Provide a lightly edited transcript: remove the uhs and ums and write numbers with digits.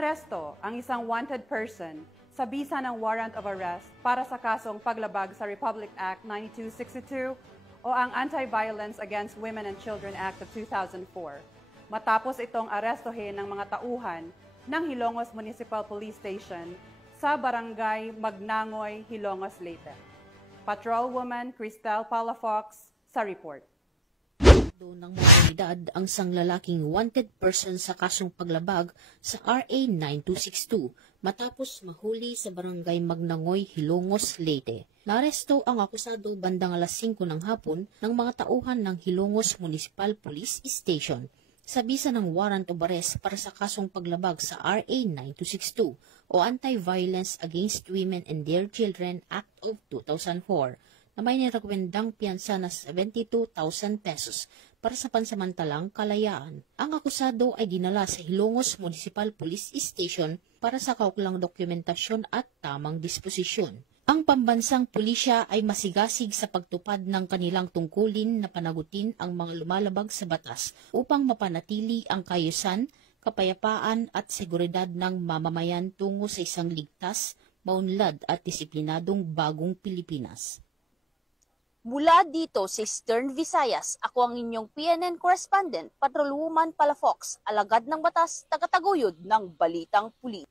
Naaresto ang isang wanted person sa bisa ng warrant of arrest para sa kasong paglabag sa Republic Act 9262 o ang Anti-Violence Against Women and Children Act of 2004, matapos itong arestohin ng mga tauhan ng Hilongos Municipal Police Station sa Barangay Magnangoy, Hilongos, Leyte. Patrolwoman Cristel Palafox sa report. Ng mga otoridad ang isang lalaking wanted person sa kasong paglabag sa RA 9262 matapos mahuli sa Barangay Magnangoy, Hilongos, Leyte. Naaresto ang akusado bandang alas 5 ng hapon ng mga tauhan ng Hilongos Municipal Police Station sa bisa ng warrant of arrest para sa kasong paglabag sa RA 9262 o Anti-Violence Against Women and Their Children Act of 2004 na may nirekomendang piyansa na 72,000 pesos para sa pansamantalang kalayaan. Ang akusado ay dinala sa Hilongos Municipal Police Station para sa kaukulang dokumentasyon at tamang disposisyon. Ang pambansang pulisya ay masigasig sa pagtupad ng kanilang tungkulin na panagutin ang mga lumalabag sa batas upang mapanatili ang kaayusan, kapayapaan at seguridad ng mamamayan tungo sa isang ligtas, maunlad at disiplinadong bagong Pilipinas. Mula dito sa Eastern Visayas, ako ang inyong PNN correspondent, Patrolwoman Palafox, alagad ng batas, tagataguyod ng Balitang Pulis.